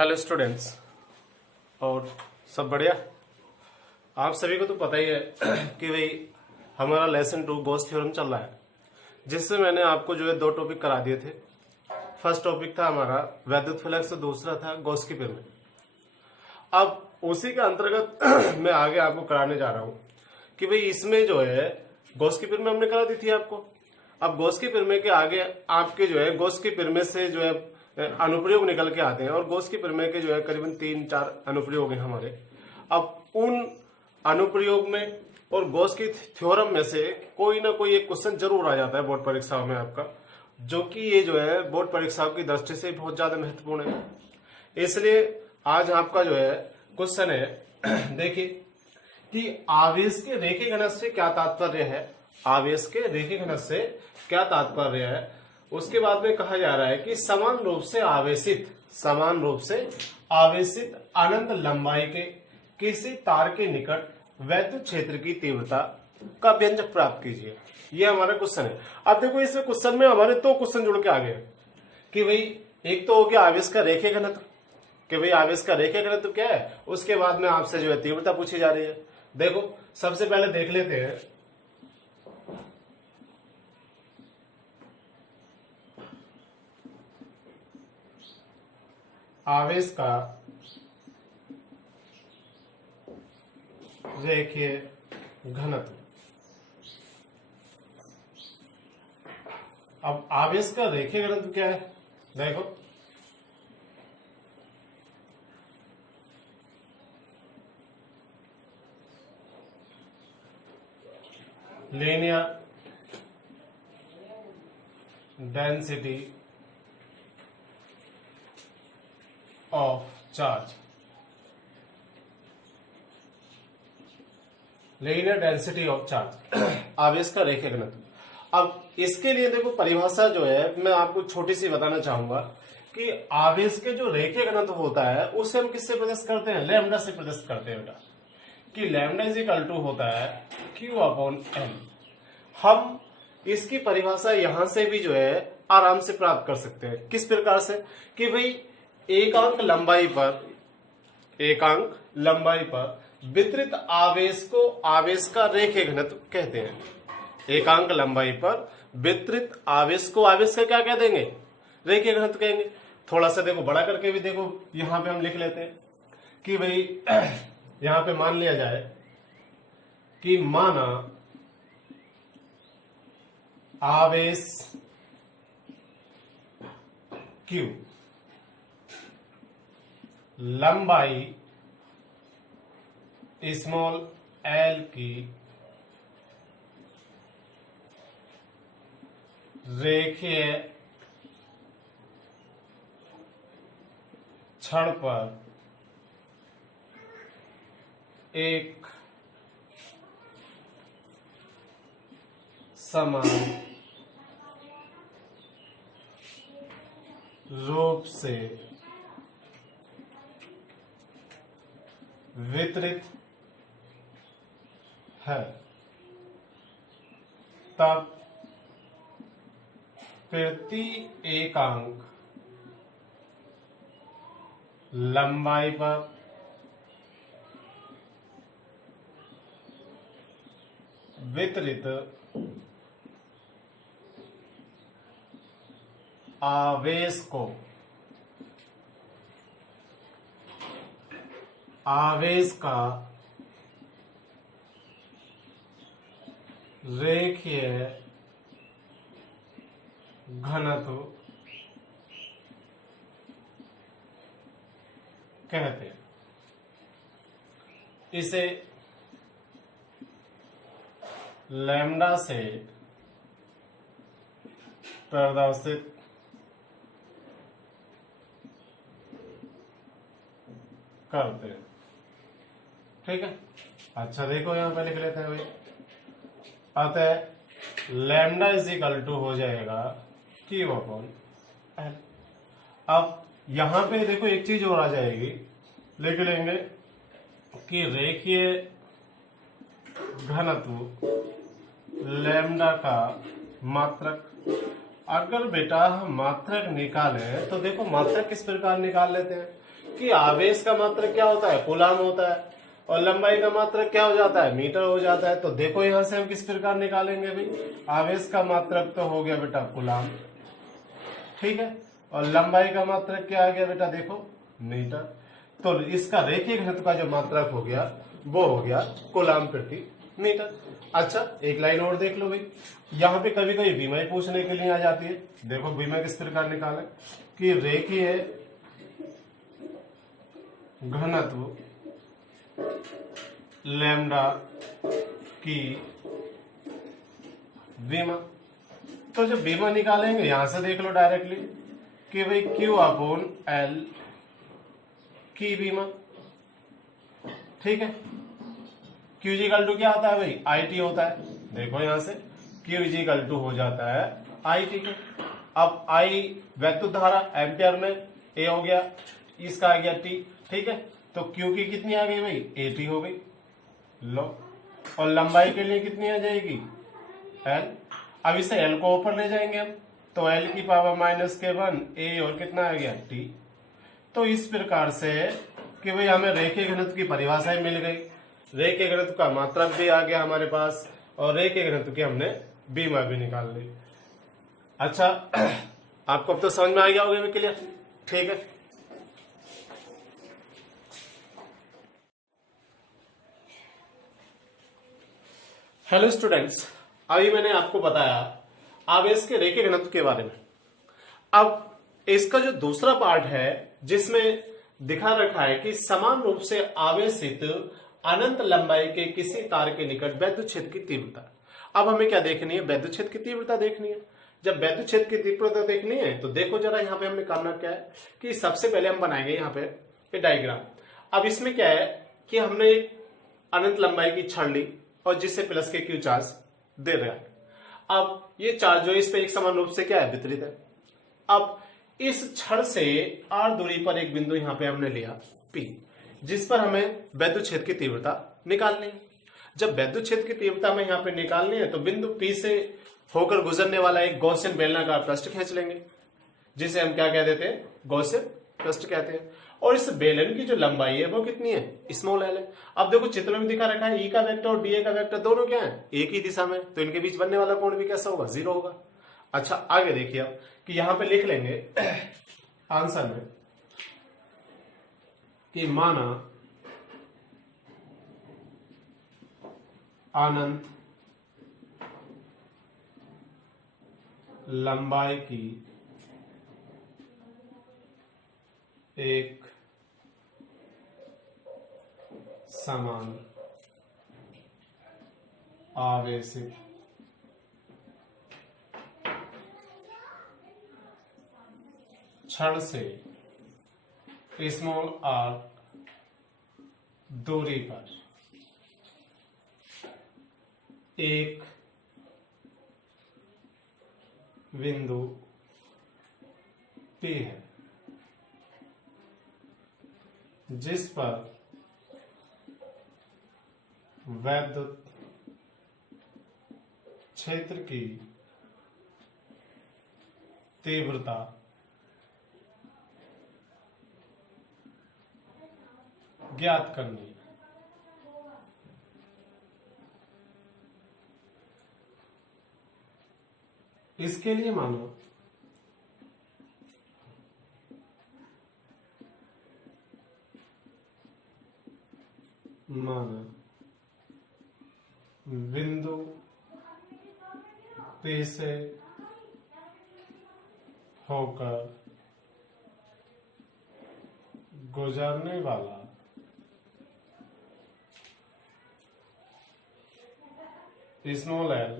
Hello students, और सब बढ़िया। आप सभी को तो पता ही है कि भाई हमारा लेसन 2 गॉस थ्योरम चल रहा है, जिससे मैंने आपको जो है 2 टॉपिक करा दिए थे। फर्स्ट टॉपिक था हमारा वैद्युत फ्लक्स, दूसरा था गॉस की प्रमेय। अब उसी के अंतर्गत मैं आगे आपको कराने जा रहा हूं कि भाई इसमें जो है गॉस की प्रमेय हमने करा दी थी आपको। अब गॉस की प्रमेय के आगे आपके जो है गॉस की प्रमेय से जो है अनुप्रयोग निकल के आते हैं, और गॉस की प्रमेय के जो है करीबन 3-4 अनुप्रयोग हैं हमारे। अब उन अनुप्रयोग में और गॉस की थ्योरम में से कोई ना कोई एक क्वेश्चन जरूर आ जाता है बोर्ड परीक्षाओं में आपका, जो कि ये जो है बोर्ड परीक्षाओं की दृष्टि से बहुत ज्यादा महत्वपूर्ण है। इसलिए आज आपका जो है क्वेश्चन है देखिए कि आवेश के रेखीय घनत्व से क्या तात्पर्य है। आवेश के रेखीय घनत्व से क्या तात्पर्य है, उसके बाद में कहा जा रहा है कि समान रूप से आवेशित अनंत लंबाई के किसी तार के निकट वैद्युत क्षेत्र की तीव्रता का व्यंजक प्राप्त कीजिए। ये हमारा क्वेश्चन है। अब देखो इस क्वेश्चन में हमारे 2 क्वेश्चन जुड़ के आ गए कि भाई एक तो हो गया आवेश का रेखीय घनत्व, कि भाई आवेश का रेखीय घनत्व क्या है। उसके बाद में आपसे जो है तीव्रता पूछी जा रही है। देखो सबसे पहले देख लेते हैं आवेश का रेखीय घनत्व। अब आवेश का रेखीय घनत्व क्या है, देखो linear density of charge. Linear density of charge आवेश का रेखीय घनत्व। अब इसके लिए देखो परिभाषा जो है मैं आपको छोटी सी बताना चाहूंगा कि आवेश के जो रेखीय घनत्व होता है उसे हम किससे प्रदर्शित करते हैं, लैम्डा से प्रदर्शित करते हैं बेटा, कि लैम्डा इज इक्वल टू होता है Q/N। हम इसकी परिभाषा यहां से भी जो है आराम से प्राप्त कर सकते हैं। किस प्रकार से कि भाई एकांक लंबाई पर वितरित आवेश को आवेश का रेखीय घनत्व कहते हैं। एकांक लंबाई पर वितरित आवेश को आवेश का क्या कह देंगे, रेखीय घनत्व कहेंगे। थोड़ा सा देखो बड़ा करके भी देखो यहां पे हम लिख लेते हैं कि भाई यहां पे मान लिया जाए कि माना आवेश Q लंबाई स्मॉल l की रेखीय क्षण पर एक समान रूप से वितरित है, तब प्रति एकांक लंबाई पर वितरित आवेश का रेखीय घनत्व कहते हैं। इसे लैम्डा से प्रदर्शित करते हैं। ठीक है, अच्छा देखो यहां पे लिख लेते हैं भाई। अतः लैम्डा इज इक्वल टू हो जाएगा Q/L। अब यहां पे देखो एक चीज और आ जाएगी, लिख लेंगे कि रेखीय घनत्व लैम्डा का मात्रक। अगर बेटा हम मात्रक निकालें तो देखो मात्रक किस प्रकार निकाल लेते हैं कि आवेश का मात्रक क्या होता है, कूलाम होता है, और लंबाई का मात्रक क्या हो जाता है, मीटर हो जाता है। तो देखो यहां से हम किस प्रकार निकालेंगे भाई, आवेश का मात्रक तो हो गया बेटा कूलाम, ठीक है, और लंबाई का मात्रक क्या आ गया बेटा, देखो मीटर। तो इसका रेखीय घनत्व का जो मात्रक हो गया वो हो गया कूलाम प्रति मीटर। अच्छा एक लाइन और देख लो भाई, यहाँ पे कभी कभी विमय पूछने के लिए आ जाती है। देखो विमय किस प्रकार निकाले कि रेखीय घनत्व लैम्डा की विमा। तो जब विमा निकालेंगे यहां से देख लो डायरेक्टली कि भाई Q अपॉन L की विमा, ठीक है। Q इक्वल टू क्या होता है भाई, IT होता है। देखो यहां से Q इक्वल टू हो जाता है IT के। अब I वैद्युत धारा एम्पियर में, A हो गया, इसका आ गया T, ठीक है। तो Q की कितनी आ गई भाई, AT हो गई, लो। और लंबाई के लिए कितनी आ जाएगी, L। अब इसे L को ऊपर ले जाएंगे हम, तो L की पावर माइनस के 1 A और कितना आ गया T। तो इस प्रकार से कि भाई हमें रेखीय घनत्व की परिभाषाएं मिल गई, रेखीय घनत्व का मात्रक भी आ गया हमारे पास, और रेखीय घनत्व की हमने बीमा भी निकाल ली। अच्छा आपको अब तो समझ में आ गया होगा क्लियर, ठीक है। हेलो स्टूडेंट्स, अभी मैंने आपको बताया आवेश के रेखीय घनत्व के बारे में। अब इसका जो दूसरा पार्ट है जिसमें दिखा रखा है कि समान रूप से आवेशित अनंत लंबाई के किसी तार के निकट वैद्युत क्षेत्र की तीव्रता। अब हमें क्या देखनी है, वैद्युत क्षेत्र की तीव्रता देखनी है। जब वैद्युत क्षेत्र की तीव्रता देखनी है तो देखो जरा यहाँ पे हमने करना क्या है कि सबसे पहले हम बनाएंगे यहाँ पे ये डायग्राम। अब इसमें क्या है कि हमने एक अनंत लंबाई की छड़ ली और जिससे प्लस के Q चार्ज दे रहा है। अब ये चार्ज जो इस पे एक समान रूप से क्या है, वितरित है। अब इस छड़ से R दूरी पर एक बिंदु यहां पे हमने लिया P, जिस पर हमें वैद्युत क्षेत्र की तीव्रता निकालनी है। जब वैद्युत क्षेत्र की तीव्रता में यहां पे निकालनी है तो बिंदु P से होकर गुजरने वाला एक गॉसियन बेलनाकार पृष्ठ खींच लेंगे, जिसे हम क्या कह देते हैं, गॉसियन पृष्ठ कहते हैं। और इस बेलन की जो लंबाई है वो कितनी है, स्मॉल एल है। अब देखो चित्र में दिखा रखा है ई का वेक्टर और डीए का वेक्टर दोनों क्या है, एक ही दिशा में, तो इनके बीच बनने वाला कोण भी कैसा होगा, 0 होगा। अच्छा आगे देखिए अब कि यहां पे लिख लेंगे आंसर में कि माना अनंत लंबाई की एक समान आवेशित छड़ से स्मॉल r दूरी पर एक बिंदु P है, जिस पर वैद्युत क्षेत्र की तीव्रता ज्ञात करनी है। इसके लिए मानो बिंदु P से होकर गुजरने वाला स्मॉल एल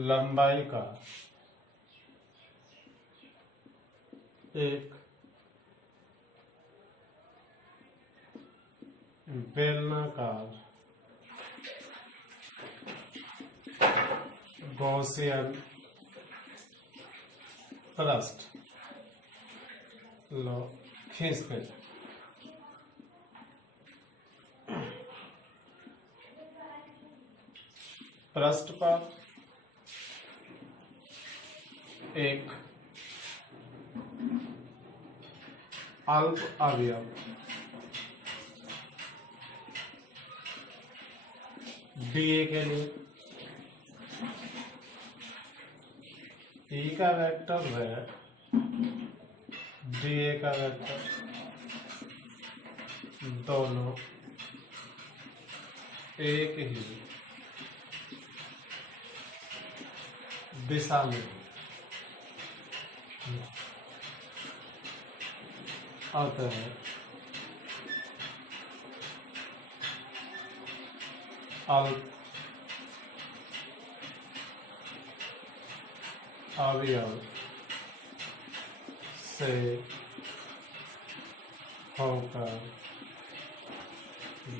लंबाई का एक बेलनाकार गॉसियन पृष्ठ लो खींचते पृष्ठ पर एक अल्प अवयव डीए के लिए ई का वेक्टर है, डीए का वेक्टर, दोनों एक ही दिशा में आता है। अल्प अवयव से होकर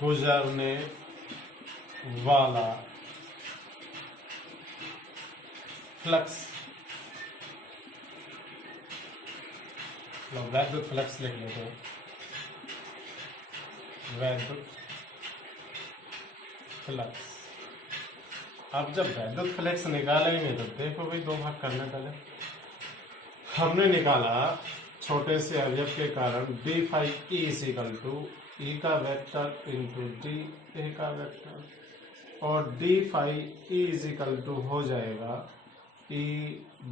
गुजरने वाला फ्लक्स, वैद्युत फ्लक्स लिख लेते हैं, वैद्युत फ्लक्स। अब जब वैद्युत फ्लक्स निकालेंगे तो देखो भाई, दो भाग करने पहले हमने निकाला छोटे से अवयव के कारण D five E is equal to E का वेक्टर इंटू डी ए का वेक्टर, और D five E is equal to हो जाएगा ई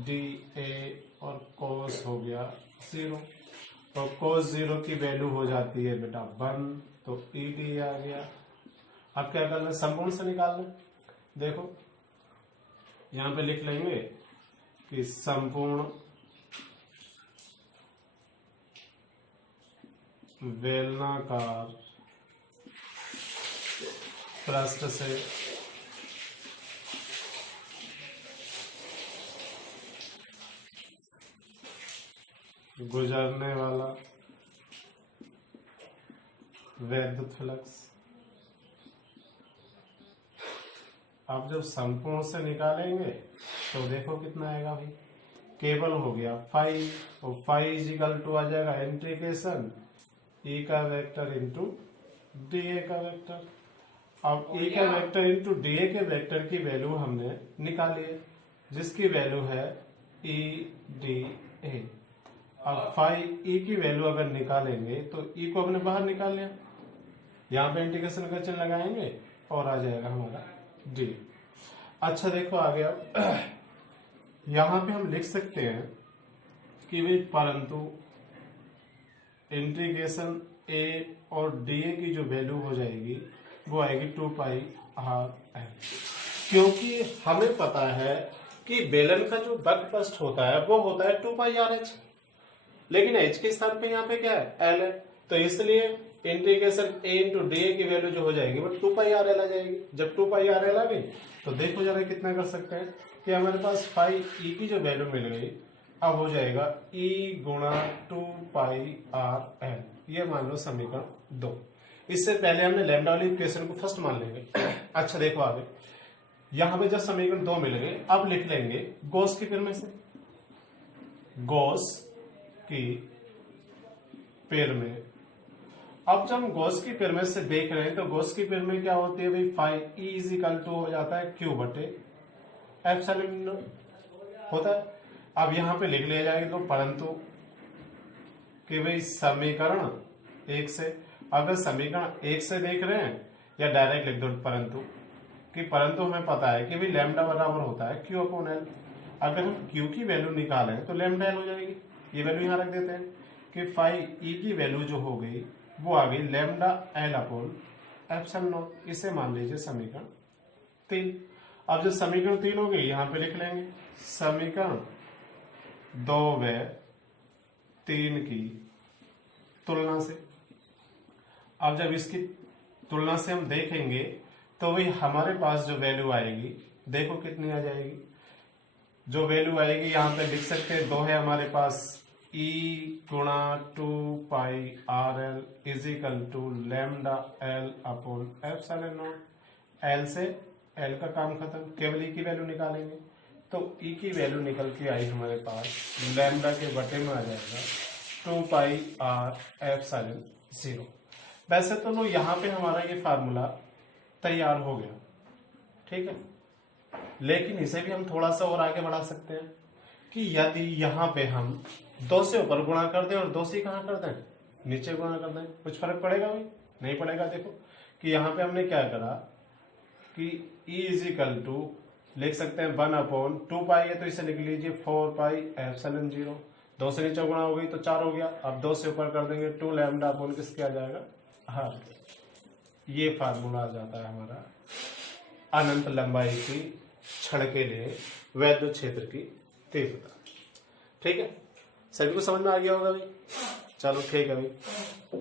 डी ए, और कोस हो गया 0। तो कोस 0 की वैल्यू हो जाती है बेटा 1, तो ई डी आ गया। अब क्या करना है, संपूर्ण से निकालना। देखो यहां पे लिख लेंगे कि संपूर्ण बेलनाकार पृष्ठ से गुजरने वाला वैद्युत फ्लक्स। अब जब संपूर्ण से निकालेंगे तो देखो कितना आएगा भाई, केवल हो गया 5, और 5 इज इक्वल टू आ जाएगा इंटीग्रेशन ई का वेक्टर इंटू डी ए का वेक्टर। अब ई का वेक्टर इंटू डी ए के वेक्टर की वैल्यू हमने निकाली है, जिसकी वैल्यू है ई डी ए। अब 5 ई की वैल्यू अगर निकालेंगे तो ई को हमने बाहर निकाल लिया, यहाँ पे इंटीग्रेशन का चिन्ह लगाएंगे और आ जाएगा हमारा डी। अच्छा देखो आ गया, यहाँ पे हम लिख सकते हैं कि भाई परंतु इंटीग्रेशन ए और डी ए की जो वैल्यू हो जाएगी वो आएगी 2 पाई आर एल, क्योंकि हमें पता है कि बेलन का जो बकपृष्ठ होता है वो होता है 2 पाई आर एच, लेकिन एच के स्थान पे यहाँ पे क्या है, एल है। तो इसलिए इंटीग्रेशन ए इंटू डी ए की वैल्यू जो हो जाएगी वो 2 पाई आर एल आ जाएगी। जब 2 पाई आर एल आ गई तो देखो जरा कितना कर सकते हैं कि हमारे पास 5 ई की जो वैल्यू मिल गई, अब हो जाएगा ई गुणा 2 पाई आर एल, ये मान लो समीकरण 2। इससे पहले हमने लैम्डा वाली इक्वेशन को फर्स्ट मान लेंगे। अच्छा देखो आगे, यहां पे जब समीकरण 2 मिल गए, अब लिख लेंगे गॉस की प्रमेय से, गॉस की प्रमेय। अब जब हम गॉस की प्रमेय से देख रहे हैं तो गॉस की प्रमेय क्या होती है भाई, 5 ई इज इक्वल टू हो जाता है क्यू बटे एप्सिलॉन होता है। अब यहां पे लिख लिया जाएगा तो परंतु कि भाई समीकरण 1 से, अगर समीकरण 1 से देख रहे हैं या डायरेक्ट लिख दो परंतु, कि परंतु हमें पता है कि भाई लैम्डा बराबर होता है क्यू अपॉन एल। अगर हम क्यू की वैल्यू निकालें तो लैम्डा एल हो जाएगी, ये वैल्यू यहां रख देते हैं कि 5 ई की वैल्यू जो हो गई वो आ गई lambda L upon epsilon not. इसे मान लीजिए समीकरण 3। अब जब समीकरण 3 हो गई यहां पे लिख लेंगे समीकरण 2 व 3 की तुलना से। अब जब इसकी तुलना से हम देखेंगे तो वही हमारे पास जो वैल्यू आएगी देखो कितनी आ जाएगी। जो वैल्यू आएगी यहां पे लिख सकते हैं, 2 है हमारे पास ई गुणा 2 pi R L is equal to lambda L upon epsilon not. L से एल का काम खत्म, केवल ई की वैल्यू निकालेंगे तो ई की वैल्यू निकल के आई हमारे पास लैम्डा के बटे में आ जाएगा 2 पाई आर एप्सिलॉन 0। वैसे तो लो यहाँ पे हमारा ये फार्मूला तैयार हो गया, ठीक है, लेकिन इसे भी हम थोड़ा सा और आगे बढ़ा सकते हैं कि यदि यहाँ पे हम 2 से ऊपर गुणा कर दें और 2 से कहाँ कर दें नीचे गुणा कर दें, कुछ फर्क पड़ेगा भाई? नहीं पड़ेगा। देखो कि यहाँ पे हमने क्या करा कि E इज इक्वल टू लिख सकते हैं 1/2 है, तो इसे लिख लीजिए 4πε0। 2 से नीचे गुणा हो गई तो 4 हो गया। अब 2 से ऊपर कर देंगे 2 लैम्डा अपॉन किसके आ जाएगा, हाँ, ये फार्मूला आ जाता है हमारा अनंत लंबाई की छड़ के लिए वैद्युत क्षेत्र की तीव्रता। ठीक है, सभी को समझ में आ गया होगा भाई? चलो ठीक है भाई।